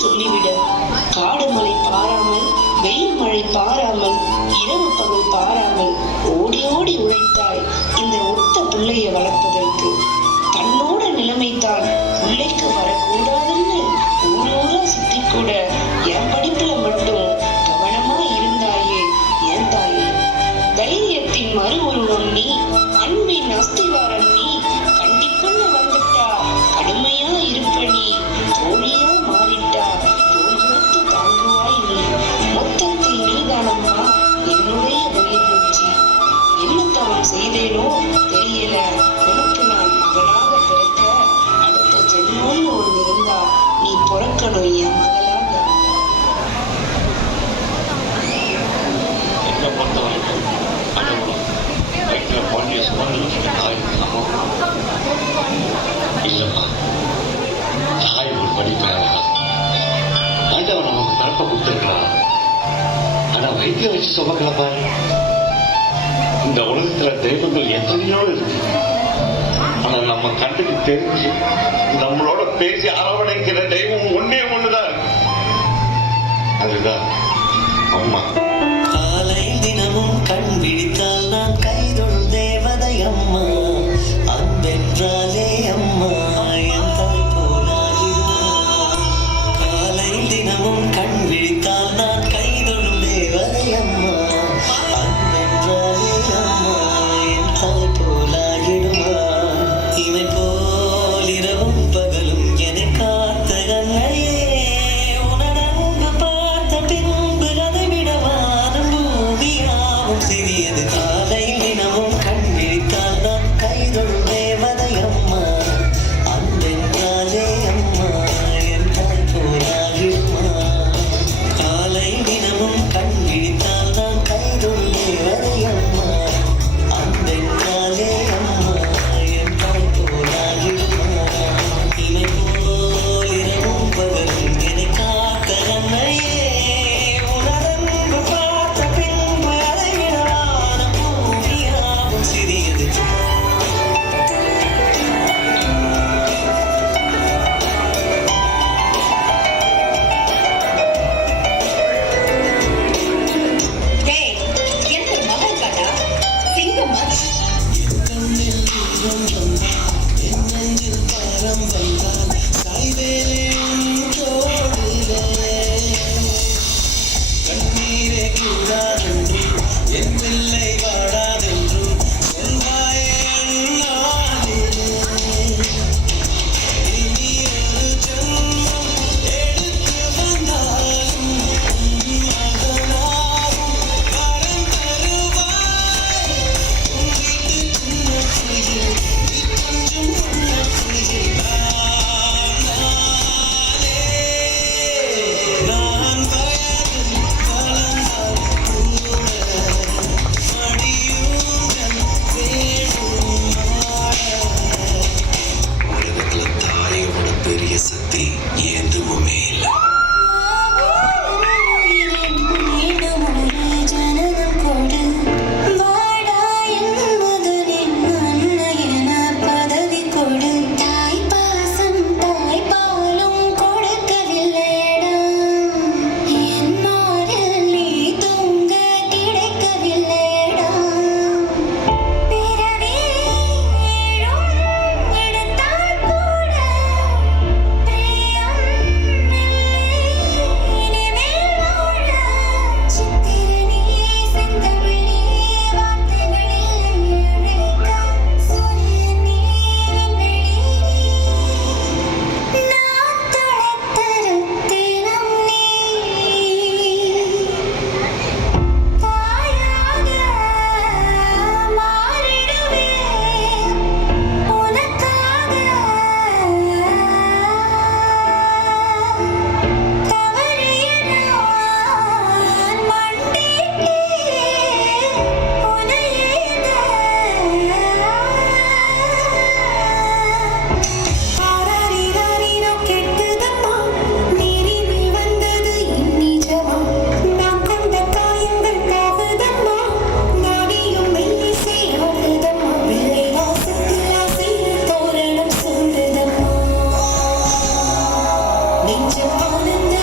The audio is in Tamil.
சொல்லிவிட காடு மலை பாராமல் வெயில் மழை பாராமல் இரவு பகல் பாராமல் ஓடி ஓடி உழைத்தாய் இந்த ஒத்த பிள்ளைய வளர்ப்பதற்கு. தன்னோட நிலைமைத்தான் பிள்ளைக்கு வரக்கூடாதுன்னு ஊரூரா சுத்தி கூட என் படிப்புல மட்டும் கவனமா இருந்தாயே ஏன் தாயே. தைரியத்தின் மறு உருவம் நீ, அன்பின் அஸ்திவாரம் நீ. கண்டிப்புன்னு வந்துட்டா கடுமையா இருப்ப நீ, தோழியா மாறிட்டா தோல் கொடுத்து தாங்குவாய் நீ. மொத்தத்தில் நீதானம்மா என்னுடைய உயிர் மூச்சு. என்ன தவம் செய்தேனோ தெரியல, உனக்கு நான் மகனாக பிறக்க அடுத்த ஜென்மம்னு ஒன்று இருந்தா நீ பிறக்கணும் என் மகளாக. என்னை பொறுத்த வரைக்கும் கடவுளும் வயிற்றுல குழந்தைய சுமந்து தாய் இல்லைம்மா. தாய் ஒரு படிப்பேன் ஆண்டவன் நமக்கு பிறப்ப கொடுத்துருக்கலாம். ஆனா வயிற்றுல வச்சு சுமக்கல பாரு. இந்த உலகத்துல தெய்வங்கள் எத்தனையோ இருக்கு. ஆனா நம்ம கண்ணுக்கு தெரிஞ்சு நம்மளோட பேசி அரவணைக்கிற தெய்வம் ஒன்னே ஒண்ணுதான் இருக்கு. அதுதான் அம்மா. காலை தினமும் கண் விழித்தால் நான் கைதொழும் தேவதை அம்மா. அன்பென்றாலே அம்மா என் தாய் போலாகிடுவார். காலை தினமும் கண் விழித்தால் நான் கைதொழும் தேவதை அம்மா. அன்பென்றாலே அம்மா என் தாய் போலாகிடுவார். இவை போல் இரவும் பகலும் என்னை காத்த கண்ணையே, உனடங்கு பார்த்த பின்பு அதை விடவானும் பூமியாவும் சிறியது. காலை தினமும் கண் விழித்தால் நான் கைதொழும் தேவதை அம்மா. அன்பென்றாலே அம்மா என் தாய் போலாகிடுமா. காலை தினமும் கண் விழித்தால் நான் கைதொழும் தேவதை அம்மா. அன்பென்றாலே அம்மா என் தாய் போலாகிடுமா. இவை போல் இரவும் பகலும் என்னை காத்த கண்ணையே, உனதன்பு பார்த்த பின்பு அதை விடவான பூமியாவும் சிறியது. டேய், எனக்கு ஒரு மகன் காட்டா சிங்கம்மா. கண்ணில் தீபம் வந்தால் என் நெஞ்சில் பாரம் வந்தால் சாய்வேலே உன் தோளிலே. கண்ணீரே கூடாதென்றும் என் பிள்ளை வாடாதென்றும் சொல்வாயே அந்நாளிலே. இனி ஒரு ஜென்மம் எடுத்து வந்தாலும் உன் மகனாகும் வரம் தருவாய். உன் வீட்டு சின்ன குயில் நீ கொஞ்சம் உன்ன குயில் நானே. நான் வயதில் கலந்தால் கூட மடியுடன் வேணும் மாட. உலகத்துல தாயோட பெரிய சக்தி எதுவுமே இல்லை. பிரியம் நெஞ்சில் ஆனந்த